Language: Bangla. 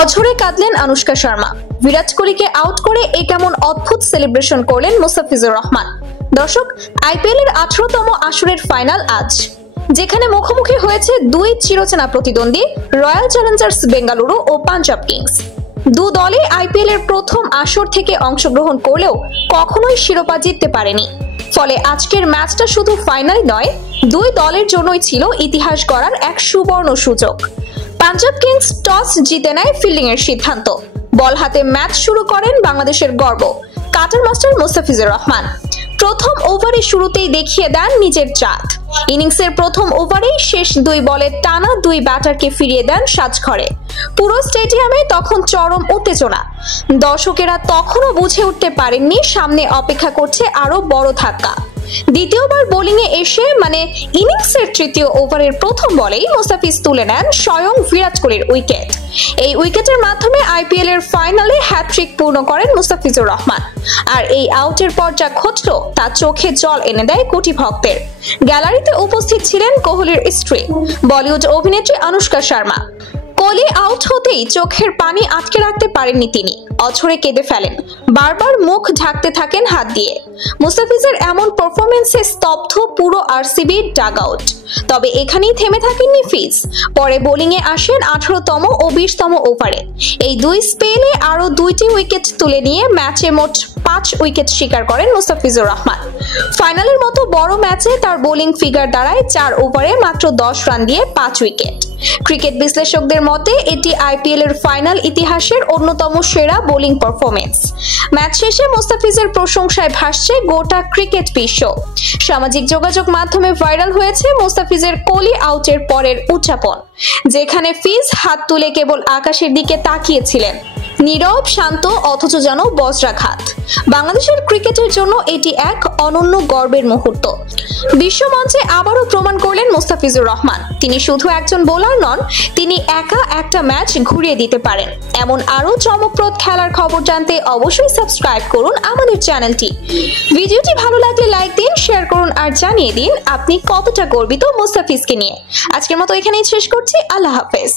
অঝরে কাঁদলেন আনুশকা শর্মা। বিরাট কোহলিকে আউট করে এই কেমন অদ্ভুত সেলিব্রেশন করলেন মুস্তাফিজুর রহমান। দর্শক, আইপিএল এর 18তম আসরের ফাইনাল আজ, যেখানে মুখোমুখি হয়েছে দুই চিরচেনা প্রতিদ্বন্দ্বী রয়্যাল চ্যালেঞ্জার্স বেঙ্গালুরু ও পাঞ্জাব কিংস। দু দলে আইপিএল এর প্রথম আসর থেকে অংশগ্রহণ করলেও কখনোই শিরোপা জিততে পারেনি। ফলে আজকের ম্যাচটা শুধু ফাইনাল নয়, দুই দলের জন্যই ছিল ইতিহাস গড়ার এক সুবর্ণ সুযোগ। পাঞ্জাব কিংস টস জিতে নেয় ফিল্ডিং এর সিদ্ধান্ত। বল হাতে ম্যাচ শুরু করেন বাংলাদেশের গর্ব কাটার মাস্টার মুস্তাফিজুর রহমান। প্রথম ওভারে শুরুতেই দেখিয়ে দেন নিজের জাত। ইনিংসের প্রথম ওভারেই শেষ দুই বলে টানা দুই ব্যাটারকে ফিরিয়ে দেন সাজঘরে। পুরো স্টেডিয়ামে তখন চরম উত্তেজনা। দর্শকেরা তখনও বুঝে উঠতে পারেননি সামনে অপেক্ষা করছে আরো বড় ধাক্কা। দ্বিতীয়বার বোলিংয়ে এসে ইনিংসের তৃতীয় ওভারের প্রথম বলেই মুস্তাফিজ তুলে নেন স্বয়ং বিরাট কোহলির উইকেট। এই উইকেটের মাধ্যমে আইপিএল এর ফাইনালে হ্যাটট্রিক পূর্ণ করেন মুস্তাফিজুর রহমান। আর এই আউটের পর যা ঘটলো তা চোখে জল এনে দেয় কোটি ভক্তের। গ্যালারিতে উপস্থিত ছিলেন কোহলির স্ত্রী বলিউড অভিনেত্রী আনুশকা শর্মা। কোহলি আউট হতেই চোখের পানি আটকে রাখতে পারেননি তিনি, অঝরে কেঁদে ফেলেন। বারবার মুখ ঢাকতে থাকেন হাত দিয়ে। মুস্তাফিজের এমন পারফরম্যান্সে স্তব্ধ পুরো আরসিবি ডাগ আউট। তবে এখানেই থেমে থাকেননি ফিজ। পরে বোলিংয়ে আসেন 18তম ও 20তম ওভারে। এই দুই স্পেলে আরো দুইটি উইকেট তুলে নিয়ে ম্যাচে মোট 5 উইকেট শিকার করেন মুস্তাফিজুর রহমান। ফাইনালের মতো বড় ম্যাচে তার বোলিং ফিগার দাঁড়ায় 4 ওভারে মাত্র 10 রান দিয়ে 5 উইকেট। ক্রিকেট বিশ্লেষকদের মতে এটি আইপিএল এর ফাইনাল ইতিহাসের অন্যতম সেরা বোলিং পারফরম্যান্স। ম্যাচ শেষে মুস্তাফিজের প্রশংসায় ভাসছে গোটা ক্রিকেট বিশ্ব। সামাজিক যোগাযোগ মাধ্যমে ভাইরাল হয়েছে মুস্তাফিজের কোহলি আউটের পরের উদযাপন, যেখানে ফিজ হাত তুলে কেবল আকাশের দিকে তাকিয়েছিলেন, নীরব শান্ত অথচ যেন বজ্রাঘাত। বাংলাদেশের ক্রিকেটের জন্য এটি এক অনন্য গর্বের মুহূর্ত। বিশ্বমঞ্চে আবারও প্রমাণ করলেন মুস্তাফিজুর রহমান তিনি শুধু একজন বোলার নন, তিনি একা একটা ম্যাচ ঘুরিয়ে দিতে পারেন। এমন আরো চমকপ্রদ খেলার খবর জানতে অবশ্যই সাবস্ক্রাইব করুন আমাদের চ্যানেলটি। ভিডিওটি ভালো লাগলে লাইক দিন, শেয়ার করুন আর জানিয়ে দিন আপনি কতটা গর্বিত মুস্তাফিজকে নিয়ে। আজকের মতো এখানেই শেষ করছি। আল্লাহ হাফেজ।